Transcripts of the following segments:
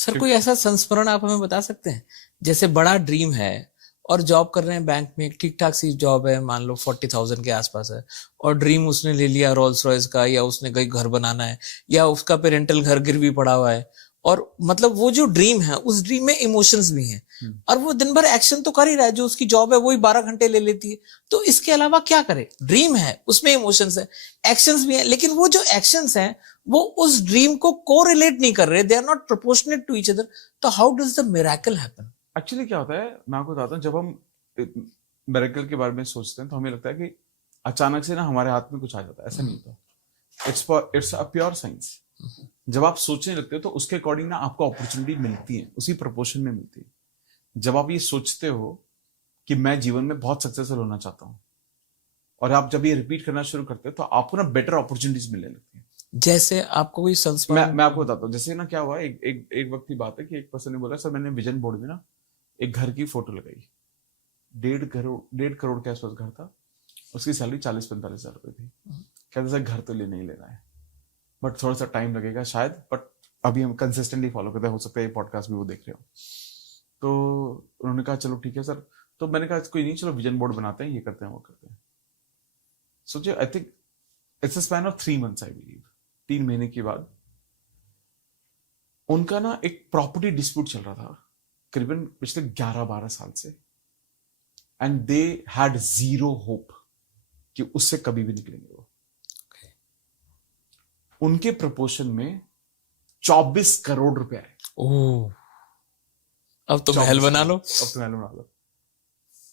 Sir कोई ऐसा संस्मरण आप हमें बता सकते हैं, जैसे बड़ा ड्रीम है और जॉब कर रहे हैं बैंक में, एक ठीक ठाक सी जॉब है, मान लो 40,000 के आसपास है, और ड्रीम उसने ले लिया रोल्स रॉयस का, या उसने कहीं घर बनाना है, या उसका पेरेंटल घर गिरवी पड़ा हुआ है, और मतलब वो जो ड्रीम है उस ड्रीम में इमोशंस भी हैं, और वो दिन भर एक्शन तो कर ही रहा है, जो उसकी जॉब है वही 12 घंटे ले लेती है, तो इसके अलावा क्या करे? ड्रीम है, उसमें इमोशंस है, एक्शंस भी है, लेकिन वो जो एक्शंस हैं वो उस ड्रीम को कोरिलेट नहीं कर रहे, they are not proportionate to each other, तो how does the miracle happen? Actually क्या होता है, मैं आपको बताता हूँ, जब हम मिरेकल के बारे में सोचते हैं तो हमें लगता है कि अचानक से ना हमारे हाथ में कुछ आ जाता है। ऐसा नहीं होता। It's a pure science. जब आप सोचने लगते हो तो उसके अकॉर्डिंग ना आपको अपॉर्चुनिटी मिलती है, उसी प्रोपोर्शन में मिलती है। जब आप ये सोचते हो कि मैं जीवन में बहुत सक्सेसफुल होना चाहता हूँ, और आप जब ये रिपीट करना शुरू करते हो तो आपको ना बेटर अपॉर्चुनिटीज मिलने लगती है। जैसे आपको कोई संस्मरण? मैं आपको बताता हूँ, जैसे ना क्या हुआ, एक वक्त की बात है कि एक पर्सन ने बोला, सर मैंने विजन बोर्ड में ना एक घर की फोटो लगाई, 1.5 करोड़ के आसपास घर था, उसकी सैलरी 40-45 हजार रुपए थी। कहते सर घर तो लेना ही लेना है, बट थोड़ा सा टाइम लगेगा शायद, बट अभी हम कंसिस्टेंटली फॉलो करते हैं, हो सकता है ये पॉडकास्ट भी वो देख रहे हो। तो उन्होंने कहा चलो ठीक है सर। तो मैंने कहा कोई नहीं, चलो विजन बोर्ड बनाते हैं, ये करते हैं वो करते हैं। सोचिए, I think it's a span of 3 months, I believe 3 महीने के बाद उनका ना एक प्रॉपर्टी डिस्प्यूट चल रहा था करीबन पिछले 11-12 साल से, and they had zero hope कि उससे कभी भी निकलेंगे वो। उनके प्रपोर्शन में 24 करोड़ रुपए आए। ओह, अब तो महल बना लो। अब तो महल बना लो।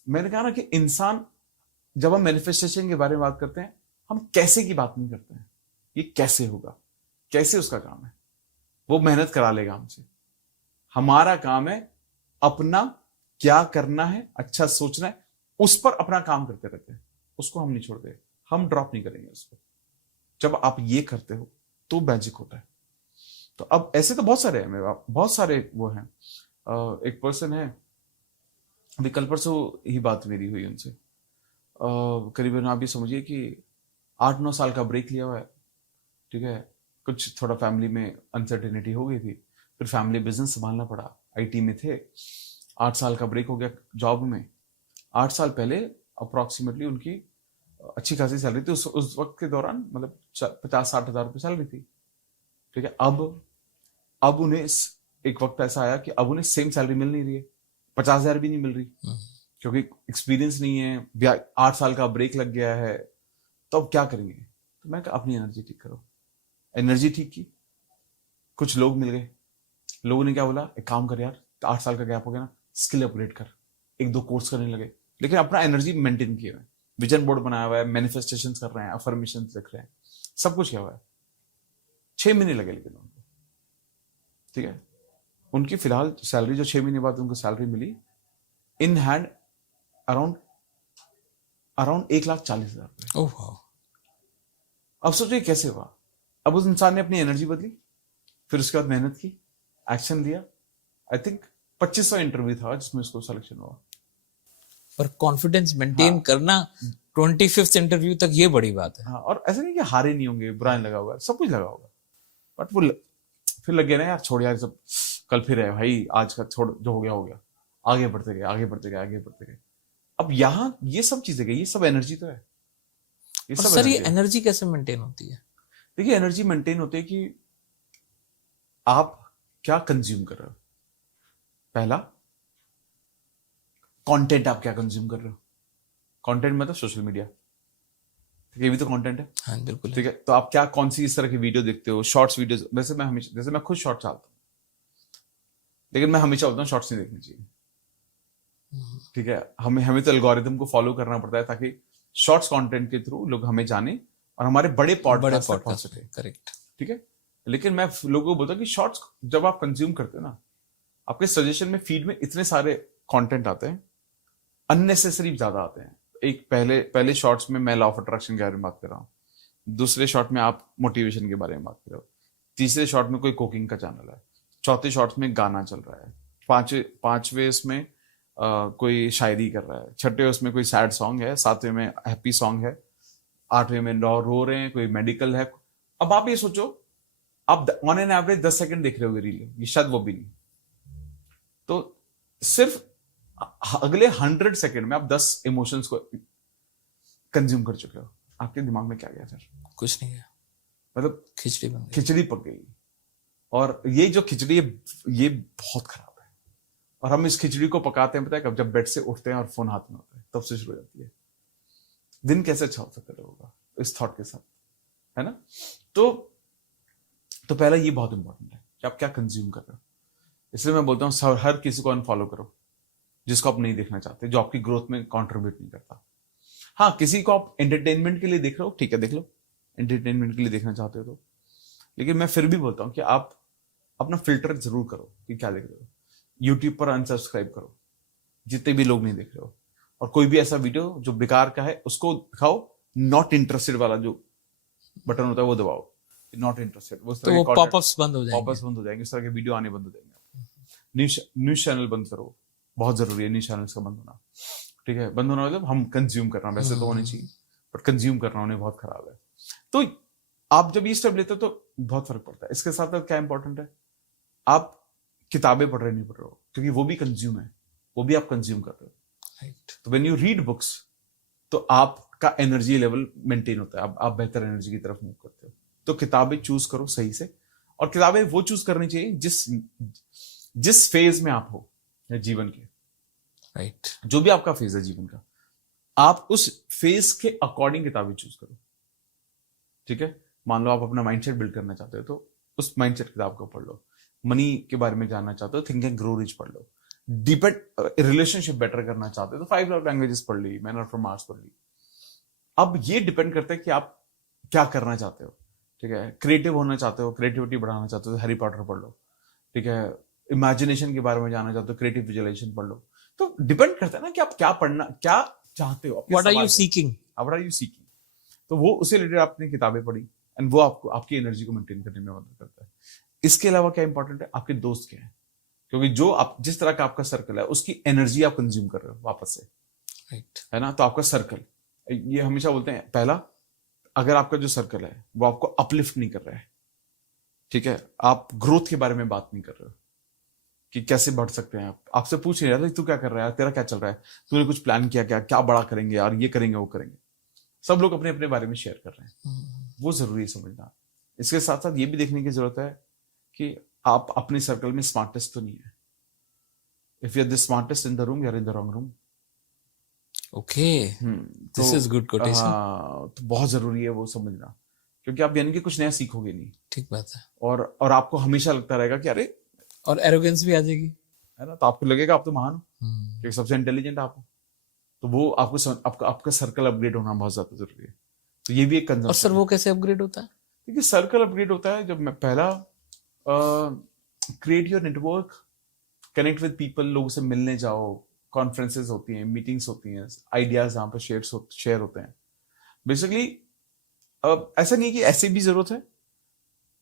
मैंने कहा ना कि इंसान, जब हम मैनिफेस्टेशन के बारे में बात करते हैं, हम कैसे की बात नहीं करते हैं। ये कैसे होगा, कैसे उसका काम है, वो मेहनत करा लेगा हमसे। हमारा काम है अपना क्या करना है, अच्छा सोचना है, उस पर अपना काम करते रहते हैं, उसको हम नहीं छोड़ते, हम ड्रॉप नहीं करेंगे उसको। जब आप ये करते हो तो मैजिक होता है। तो अब ऐसे तो बहुत सारे हैं मेरे पास, बहुत सारे वो हैं। एक पर्सन है, अभी कल परसों ही बात मेरी हुई उनसे, करीबन आप ये समझिए कि 8-9 साल का ब्रेक लिया हुआ है, ठीक है। कुछ थोड़ा फैमिली में अनसर्टेनिटी हो गई थी, फिर फैमिली बिजनेस संभालना पड़ा, आईटी में थे, 8 साल का ब्रेक हो गया जॉब में। 8 साल पहले अप्रोक्सीमेटली उनकी अच्छी खासी सैलरी थी, उस वक्त के दौरान, मतलब 50-60 हजार रुपये सैलरी थी, ठीक है। अब उन्हें एक वक्त ऐसा आया कि अब उन्हें सेम सैलरी मिल नहीं रही है, 50 हजार भी नहीं मिल रही, क्योंकि एक्सपीरियंस नहीं है, 8 साल का ब्रेक लग गया है। तो अब क्या करेंगे? तो मैं कहा अपनी एनर्जी ठीक करो। एनर्जी ठीक की, कुछ लोग मिल गए, लोगों ने क्या बोला, एक काम कर यार, 8 साल का गैप हो गया ना, स्किल अपग्रेड कर, 1-2 कोर्स करने लगे, लेकिन अपना एनर्जी मेंटेन किए हुए, विजन बोर्ड बनाया हुआ है, मैनिफेस्टेशन कर रहे हैं, अफर्मेशन लिख रहे हैं, सब कुछ किया हुआ है। 6 महीने लगे लेकिन उनको, ठीक है। उनकी फिलहाल सैलरी जो 6 महीने बाद उनको सैलरी मिली, इन हैंड अराउंड 1,40,000 रुपए। अब सोचिए कैसे हुआ। अब उस इंसान ने अपनी एनर्जी बदली, फिर उसके बाद मेहनत की, एक्शन लिया। आई थिंक 2500 इंटरव्यू था जिसमें उसको सिलेक्शन हुआ। पर कॉन्फिडेंस मेंटेन करना 25th इंटरव्यू तक, ये बड़ी बात है। हाँ, और ऐसा नहीं कि हारे नहीं होंगे, बुरा नहीं लगा होगा, सब कुछ लगा होगा, बट वो फिर लग गया ना यार, छोड़ यार सब, कल फिर है भाई, आज का छोड़, जो हो गया हो गया, आगे बढ़ते गए, आगे बढ़ते गए, आगे बढ़ते गए। अब यहाँ ये सब चीजें गई, ये सब एनर्जी तो है, ये सब सर ये एनर्जी कैसे मेंटेन होती है? देखिए, एनर्जी मेंटेन होती है कि आप क्या कंज्यूम कर रहे हो। पहला, कंटेंट आप क्या कंज्यूम कर रहे हो। कंटेंट मतलब सोशल मीडिया, ठीक है, ये भी तो कंटेंट है। हाँ बिल्कुल। ठीक है, तो आप क्या, कौन सी इस तरह की वीडियो देखते हो, शॉर्ट्स वीडियोस। वैसे मैं हमेशा, जैसे मैं खुद शॉर्ट्स चाहता हूँ, लेकिन मैं हमेशा बोलता हूँ शॉर्ट्स नहीं देखनी चाहिए, ठीक है। हमें तो एल्गोरिथम को फॉलो करना पड़ता है ताकि शॉर्ट्स कंटेंट के थ्रू लोग हमें जाने और हमारे बड़े पॉडकास्ट तक पहुंच सके। करेक्ट, ठीक है। लेकिन मैं लोगों को बोलता हूँ कि शॉर्ट्स जब आप कंज्यूम करते हो ना, आपके सजेशन में, फीड में इतने सारे कंटेंट आते हैं, अननेसेसरी ज्यादा आते हैं। एक पहले शॉर्ट्स में मैं लॉ ऑफ अट्रैक्शन के बारे में बात कर रहा हूँ, दूसरे शॉर्ट में आप मोटिवेशन के बारे में बात कर रहे हो, तीसरे शॉर्ट में कोई कुकिंग का चैनल है, चौथे शॉर्ट में गाना चल रहा है, पांचवे इसमें कोई शायरी कर रहा है, छठे उसमें कोई सैड सॉन्ग है, सातवें में हैप्पी सॉन्ग है, आठवें में रो रहे हैं, कोई मेडिकल है। अब आप ये सोचो, आप ऑन एन एवरेज 10 सेकंड देख रहे होगे रील, ये शायद वो भी नहीं, तो सिर्फ अगले 100 सेकंड में आप 10 इमोशंस को कंज्यूम कर चुके हो। आपके दिमाग में क्या गया फिर? कुछ नहीं है, मतलब खिचड़ी बन गई। खिचड़ी पक गई। और ये जो खिचड़ी है ये बहुत खराब है। और हम इस खिचड़ी को पकाते हैं पता है कब? जब बेड से उठते हैं और फोन हाथ में होता है, तब से शुरू हो जाती है। दिन कैसे अच्छा हो सकता है लोगों का इस थॉट के साथ, है ना? तो पहला ये बहुत इंपॉर्टेंट है कि आप क्या कंज्यूम कर रहे हो। इसलिए मैं बोलता हूँ हर किसी को अनफॉलो करो जिसको आप नहीं देखना चाहते, जो आपकी ग्रोथ में कंट्रीब्यूट नहीं करता। हाँ, किसी को आप एंटरटेनमेंट के लिए देख रहे हो, ठीक है देख लो, एंटरटेनमेंट के लिए देखना चाहते हो तो। लेकिन मैं फिर भी बोलता हूँ कि आप अपना फिल्टर जरूर करो कि क्या देख रहे हो। यूट्यूब पर अनसब्सक्राइब करो जितने भी लोग नहीं देख रहे हो, और कोई भी ऐसा वीडियो जो बेकार का है उसको दिखाओ। नॉट इंटरेस्टेड वाला जो बटन होता है वो दबाओ, नॉट इंटरेस्टेड। तो वो पॉपअप्स बंद हो जाएंगे, पॉपअप्स बंद हो जाएंगे, इस तरह के वीडियो आने बंद हो जाएंगे। न्यूज चैनल बंद करो, बहुत जरूरी है न्यूज चैनल्स का बंद होना। ठीक है, बंद होना मतलब हम कंज्यूम कर रहे हैं, वैसे तो होने चाहिए बट कंज्यूम करना उन्हें बहुत खराब है। तो आप जब ये स्टेप लेते हो तो बहुत फर्क पड़ता है। इसके साथ साथ क्या इंपॉर्टेंट है, आप किताबें पढ़ रहे नहीं पढ़ रहे हो, क्योंकि वो भी कंज्यूम है, वो भी आप कंज्यूम कर रहे हो। तो व्हेन यू रीड बुक्स तो आपका एनर्जी लेवल मेंटेन होता है, आप बेहतर एनर्जी की तरफ मूव करते हो। तो किताबें चूज करो सही से, और किताबें वो चूज करनी चाहिए जिस फेज में आप हो जीवन के। राइट, जो भी आपका फेज है जीवन का, आप उस फेज के अकॉर्डिंग किताबें चूज करो। ठीक है, मान लो आप अपना माइंडसेट बिल्ड करना चाहते हो तो उस माइंडसेट किताब को पढ़ लो। मनी के बारे में जानना चाहते हो, थिंक एंड ग्रो रिच पढ़ लो। रिलेशनशिप बेटर करना चाहते हो तो 5 लव लैंग्वेजेस पढ़ ली, मैन फ्रॉम मार्स पढ़ ली। अब ये डिपेंड करता है कि आप क्या करना चाहते हो। ठीक है, क्रिएटिव होना चाहते हो, क्रिएटिविटी बढ़ाना चाहते हो तो हैरी पॉटर पढ़ लो। ठीक है, इमेजिनेशन के बारे में जानना चाहते हो, क्रिएटिव विजुअलाइजेशन पढ़ लो। तो डिपेंड करता है ना कि आप क्या पढ़ना, क्या चाहते हो, व्हाट आर यू सीकिंग, तो वो उसे रिलेटेड आपने किताबें पढ़ी, एंड वो आपको आपकी एनर्जी को मेंटेन करने में मदद करता है। इसके अलावा क्या इंपॉर्टेंट है, आपके दोस्त क्या है, क्योंकि जो आप जिस तरह का आपका सर्कल है उसकी एनर्जी आप कंज्यूम कर रहे हो वापस से, राइट, है ना? तो आपका सर्कल, ये हमेशा बोलते हैं पहला, अगर आपका जो सर्कल है वो आपको अपलिफ्ट नहीं कर रहा है, ठीक है, आप ग्रोथ के बारे में बात नहीं कर रहे हो कि कैसे बढ़ सकते हैं, आप आपसे पूछ नहीं रहे तू क्या कर रहा है, तेरा क्या चल रहा है, तूने कुछ प्लान किया क्या, क्या बड़ा करेंगे यार, ये करेंगे वो करेंगे। सब लोग अपने अपने बारे में शेयर कर रहे हैं, वो जरूरी है समझना। इसके साथ साथ ये भी देखने की जरूरत है कि आप अपने सर्कल में स्मार्टेस्ट तो नहीं है। If you are the smartest in the room, you are in the wrong room. Okay, this is good quotation. हाँ, तो बहुत जरूरी है वो समझना, क्योंकि आप यानी कि कुछ नया सीखोगे नहीं। ठीक बात है। और आपको हमेशा लगता रहेगा कि अरे, और एरोगेंस भी आ जाएगी, है ना? तो आपको लगेगा आप तो महान हो, क्योंकि सबसे इंटेलिजेंट आप हो। तो वो आपका सर्कल अपग्रेड होना बहुत ज्यादा जरूरी है। तो ये भी एक कंजम्पशन। और सर वो कैसे अपग्रेड होता है? देखिए, सर्कल अपग्रेड होता है जब मैं पहला create your network, connect with people, लोगों से मिलने जाओ, कॉन्फ्रेंसेस होती हैं, मीटिंग्स होती हैं, आइडियाज जहां पर शेयर होते हैं। बेसिकली ऐसा नहीं कि ऐसे भी जरूरत है,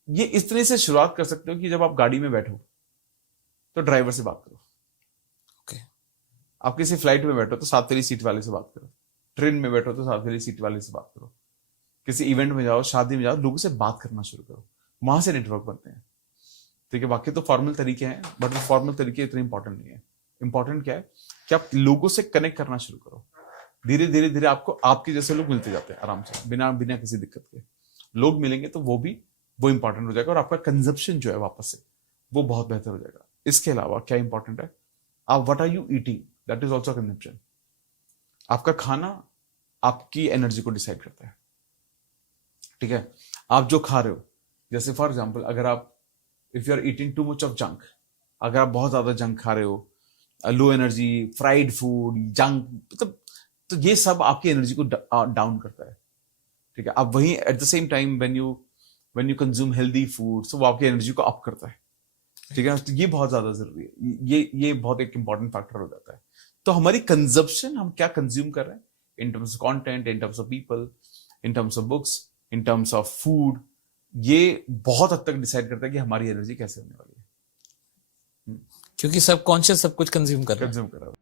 ये इस तरह से शुरुआत कर सकते हो कि जब आप गाड़ी में बैठो तो ड्राइवर से बात करो। ओके, आप किसी फ्लाइट में बैठो तो साथ वाली सीट वाले से बात करो, ट्रेन में बैठो तो साथ वाली सीट वाले से बात करो, किसी इवेंट में जाओ, शादी में जाओ, लोगों से बात करना शुरू करो, वहां से नेटवर्क बनते हैं। ठीक है, बाकी तो फॉर्मल तरीके हैं, बट वो फॉर्मल तरीके इतने इंपॉर्टेंट नहीं है। इंपॉर्टेंट क्या है कि आप लोगों से कनेक्ट करना शुरू करो। धीरे धीरे धीरे आपको आपके जैसे लोग मिलते जाते हैं आराम से, बिना बिना किसी दिक्कत के लोग मिलेंगे, तो वो इंपॉर्टेंट हो जाएगा, और आपका कंजप्शन जो है वापस से वो बहुत बेहतर हो जाएगा। इसके अलावा क्या इंपॉर्टेंट है, आप what are you eating, that is also consumption. आपका खाना आपकी एनर्जी को डिसाइड करता है। ठीक है, आप जो खा रहे हो, जैसे फॉर एग्जाम्पल अगर आप if you are eating too much of junk, अगर आप बहुत ज्यादा जंक खा रहे हो, low energy, fried food, junk, मतलब तो ये सब आपकी एनर्जी को डाउन करता है। ठीक है, आप वहीं at the same time when you consume healthy food, तो वो आपकी एनर्जी को अप करता है। ठीक है, तो ये बहुत ज्यादा जरूरी है, ये बहुत एक इंपॉर्टेंट फैक्टर हो जाता है। तो हमारी कंजप्शन, हम क्या कंज्यूम कर रहे हैं in terms of content, in terms of people, in terms of books, in terms of food, ये बहुत हद तक डिसाइड करता है कि हमारी एनर्जी कैसे होने वाली है, क्योंकि सबकॉन्शियस सब कुछ कंज्यूम कर रहा है।